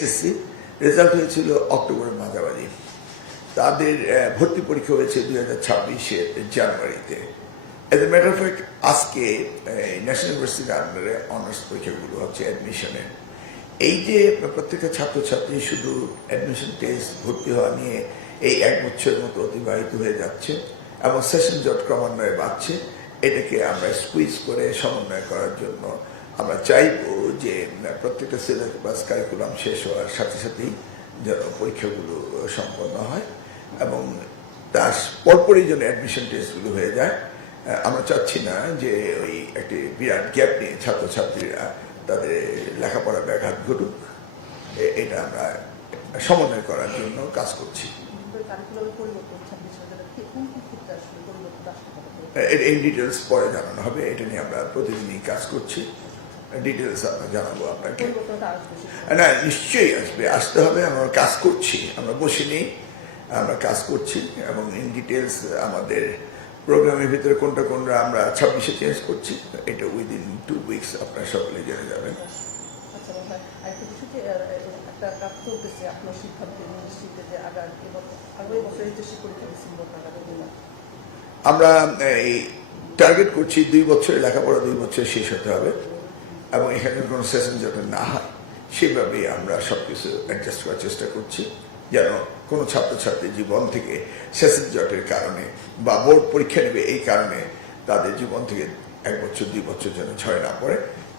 SSC result হয়েছিল অক্টোবরের মাঝামাঝি। তাদের ভর্তি পরীক্ষা হয়েছে 2026-এর জানুয়ারিতে। As a matter of fact আজকে ন্যাশনাল ইউনিভার্সিটির আন্ডারে অনার্স পরীক্ষাগুলো হচ্ছে অ্যাডমিশনের। এই যে প্রত্যেকটা ছাত্রছাত্রী শুধু অ্যাডমিশন টেস্ট ভর্তি হওয়া নিয়ে এই এক বছরের মতো অতিবাহিত হয়ে যাচ্ছে এবং সেশন জট ক্রমান্বয়ে বাড়ছে, এটাকে আমরা স্কুইজ করে সমন্বয় করার জন্য আমরা চাইব যে প্রত্যেকটা সিলেবাস কারিকুলাম শেষ হওয়ার সাথে সাথেই যেন পরীক্ষাগুলো সম্পন্ন হয় এবং তার পরপরই যেন অ্যাডমিশন টেস্টগুলো হয়ে যায়। আমরা চাচ্ছি না যে ওই একটি বিরাট গ্যাপ নিয়ে ছাত্রছাত্রীরা তাদের লেখাপড়া ব্যাঘাত ঘটুক। এটা আমরা সমন্বয় করার জন্য কাজ করছি। এই ডিটেলস পরে জানানো হবে, এটা নিয়ে আমরা প্রতিদিনই কাজ করছি। ডিটেলস আমরা জানাবো আপনাকে। না, নিশ্চয়ই আসবে, আসতে হবে। আমরা কাজ করছি, আমরা বসিনি, আমরা কাজ করছি এবং ইন ডিটেলস আমাদের প্রোগ্রামের ভিতরে কোনটা আমরা 26-এ চেঞ্জ করছি, এটা উইদিন 2 উইকস আপনারা সকলে জেনে যাবেন। আমরা এই টার্গেট করছি 2 বছরের লেখাপড়া 2 বছর শেষ হতে হবে এবং এখানে কোনো সেশন যাতে না হয় সেভাবেই আমরা সবকিছু অ্যাডজাস্ট করার চেষ্টা করছি, যেন কোনো ছাত্রছাত্রীর জীবন থেকে সেশন জটের কারণে বা বোর্ড পরীক্ষা নেবে এই কারণে তাদের জীবন থেকে 1 বছর 2 বছর যেন ছয় না পড়ে,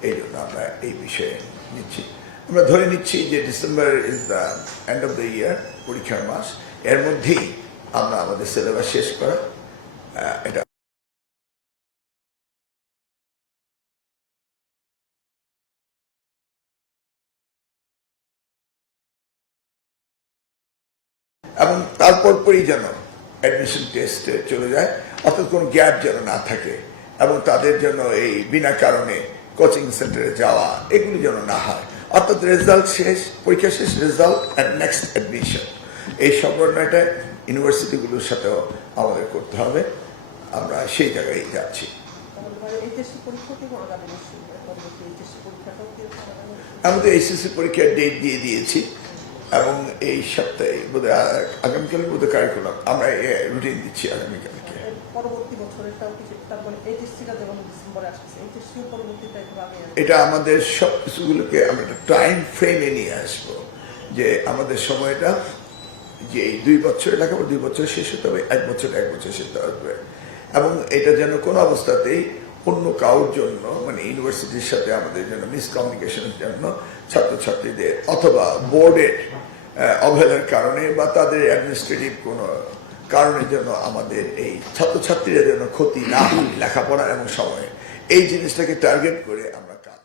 এই জন্য আমরা এই বিষয়ে নিচ্ছি। আমরা ধরে নিচ্ছি যে December is the end of the year, পরীক্ষার মাস, এর মধ্যেই আমরা আমাদের সিলেবাস শেষ করা এটা। এবং তারপরই যেন অ্যাডমিশন টেস্টে চলে যায়, অর্থাৎ কোনো গ্যাপ যেন না থাকে এবং তাদের জন্য এই বিনা কারণে কোচিং সেন্টারে যাওয়া এগুলি যেন না হয়, অর্থাৎ রেজাল্ট শেষ, পরীক্ষা শেষ, রেজাল্ট অ্যান্ড নেক্সট অ্যাডমিশন, এই সমন্বয়টা ইউনিভার্সিটিগুলোর সাথেও আমাদের করতে হবে। আমরা সেই জায়গায় যাচ্ছি। আমাদের এইচএসসি পরীক্ষার ডেট দিয়ে দিয়েছি এবং এই সপ্তাহে বোধহয় আগামীকালের মধ্যে কারিকুলাম আমরা রুটিন দিচ্ছি আগামীকালকে। এটা আমাদের সব কিছুগুলোকে আমরা একটা টাইম ফ্রেমে নিয়ে আসবো, যে আমাদের সময়টা যে এই 2 বছরের লেখাপড়া 2 বছর শেষ হতে হবে, 1 বছর শেষ হতে হবে এবং এটা যেন কোনো অবস্থাতেই অন্য কারোর জন্য, মানে ইউনিভার্সিটির সাথে আমাদের জন্য মিসকমিউনিকেশনের জন্য ছাত্রছাত্রীদের অথবা বোর্ডের অবহেলার কারণে বা তাদের অ্যাডমিনিস্ট্রেটিভ কোনো কারণের জন্য আমাদের এই ছাত্রছাত্রীরা যেন ক্ষতি না হয় লেখাপড়া এবং সময়ে, এই জিনিসটাকে টার্গেট করে আমরা কাজ